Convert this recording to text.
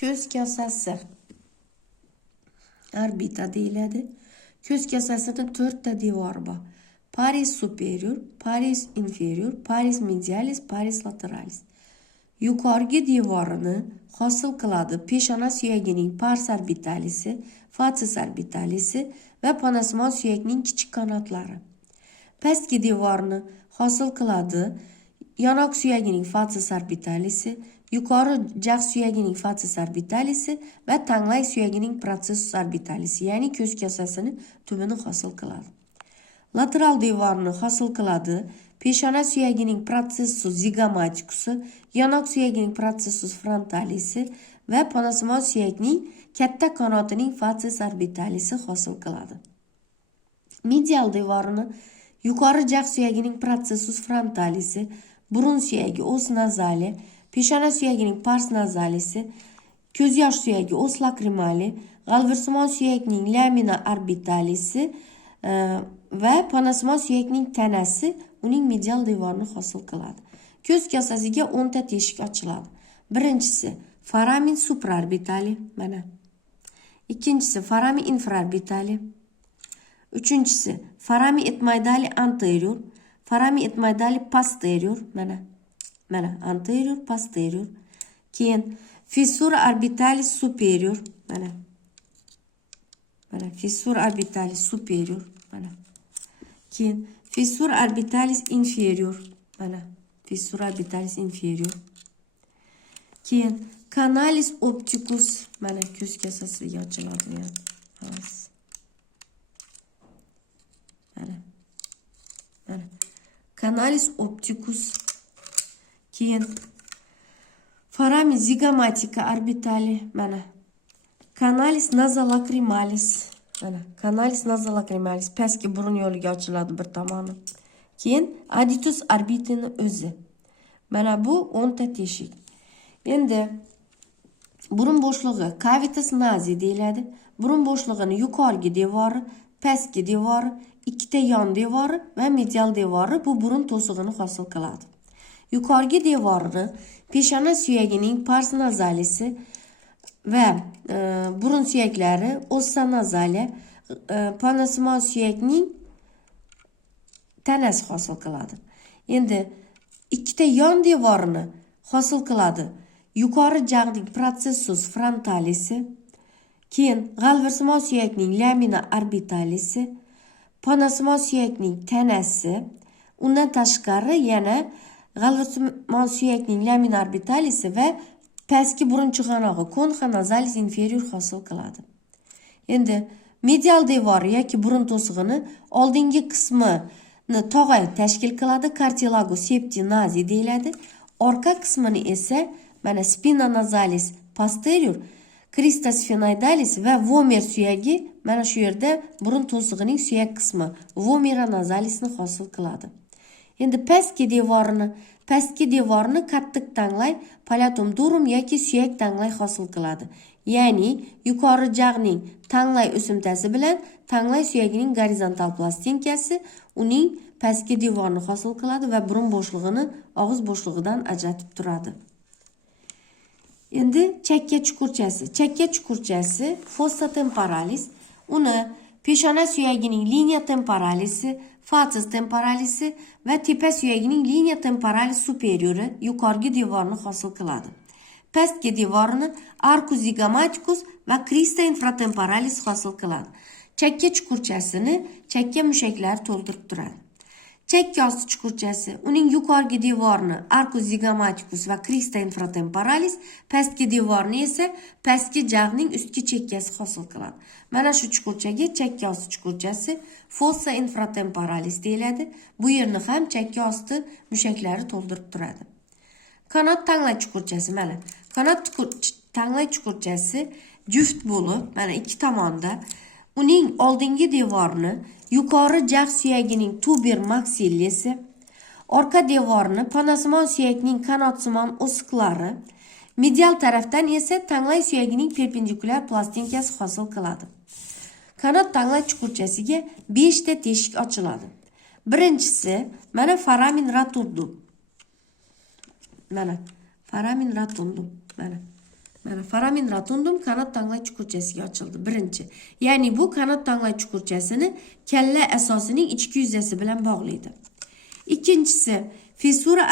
Ko'z kasasi orbita deyiladi. Ko'z kasasining 4 ta devori bor. Paris superior, paris inferior, paris medialis, paris lateralis. Yuqorgi devorini hosil qiladi peshona suyagining pars orbitalisi, facies orbitalisi va panasimon suyakning kichik qanotlari. Pastki devorini hosil qiladi yonoq suyagining facies orbitalisi, yuqori jag' suyagining facies orbitalisi va tanglay suyagining processus orbitalisi, ya'ni ko'z kasasini tubini hosil qiladi. Lateral devorini hosil qiladi peshona suyagining processus zigomaticusi, yonoq suyagining processus frontalisi va panasimon suyakning katta qanotining facies orbitalisi hosil qiladi. Medial devorini yuqori jag' suyagining processus frontalisi, burun suyagi os nazali, peshona suyagining pars nazalisi, ko'z yosh suyagi os lacrimali, g'alvirsimon suyakning lamina orbitalisi va panasimon suyakning tanasi uning medial devorini hosil qiladi. Ko'z kasasiga 10 ta teshik ochiladi. Birinchisi foramen supraorbitali, mana. Ikkinchisi foramen infraorbitali. Uchinchisi foramen etmoidali anterior, foramen etmoidali posterior, mana. Mana anterior, posterior. Keyin fissura orbitalis superior, mana. Mana fissura orbitalis superior, mana. Keyin fissura orbitalis inferior, mana. Fissura orbitalis inferior. Keyin canalis opticus, mana ko'z kasasiga ochiladi. Mana. Canalis opticus. Keyin foramen zigomatica orbitali, mana. Canalis nasolacrimalis, mana. Canalis nasolacrimalis pastki burun yo'liga ochiladi bir tomoni. Keyin adductus orbitini o'zi. Mana bu 10 ta teshik. Endi burun bo'shlig'i cavitas nasi deyiladi. Burun bo'shlig'ining yuqorgi devori, pastki devori, ikkita yon devori va medial devori bu burun to'sig'ini hosil qiladi. Yuqorgi devorini peshona suyagining pars nazalisi va burun suyaklari ossa nazali, panasimon suyakning tanasi hosil qiladi. Endi ikkita yon devorini hosil qiladi yuqori jag'ning processus frontalisi, keyin g'alvirsimon suyakning lamina orbitalisi, panasimon suyakning tanasi, undan tashqari yana g'alvirsimon suyakning lamina orbitalisi va pastki burun chig'anog'i concha nasalis inferior hosil qiladi. Endi medial devori yoki burun to'sig'ini oldingi qismini tog'a tashkil qiladi, cartilago septi nasi deyiladi. Orqa qismini esa mana spina nasalis posterior, crista sphenoidalis va vomer suyagi mana shu yerda burun to'sig'ining suyak qismi vomera nasalisni hosil qiladi. Endi pastki devorini qattiq tanglay palatum durum yoki suyak tanglay hosil qiladi. Ya'ni yuqori jag'ning tanglay o'simtasi bilan tanglay suyagining gorizontal plastinkasi uning pastki devorini hosil qiladi va burun bo'shlig'ini og'iz bo'shlig'idan ajratib turadi. Endi chakka chuqurchasi fossa temporalis, uni peshona suyagining linea temporalisi, facies temporalisi va tepa suyagining linea temporalis superiori yuqorgi devorini hosil qiladi. Pastki devorini arcus zigomaticus va crista infratemporalis hosil qiladi. Chakka chuqurchasini chakka mushaklari to'ldirib turadi. Chakka osti chuqurchasi uning yuqorgi devorini arcus zigomaticus va crista infratemporalis, pastki devorini esa pastki jag'ning ustki chekkasi hosil qiladi. Mana shu chuqurchaga chakka osti chuqurchasi fossa infratemporalis deyiladi. Bu yerni ham chakka osti mushaklari to'ldirib turadi. Qanot tanglay chuqurchasi, mana. Qanot tanglay chuqurchasi juft bo'lib, mana ikki tomonda uning oldingi devorini yuqori jag' suyagining tuber maxillesi, orqa devorini panasimon suyakning qanotsimon o'siqlari, medial tarafdan esa tanglay suyagining perpendikulyar plastinkasi hosil qiladi. Qanot tanglay chuqurchasiga 5 ta teshik ochiladi. Birinchisi mana foramen rotundum. Mana foramen rotundum, mana. Mana foramin rotundum kanat tanglay chuqurchasiga ochildi. Birinchi. Ya'ni bu kanat tanglay chuqurchasini kalla asosining ichki yuzasi bilan bog'laydi. Ikkinchisi, fissura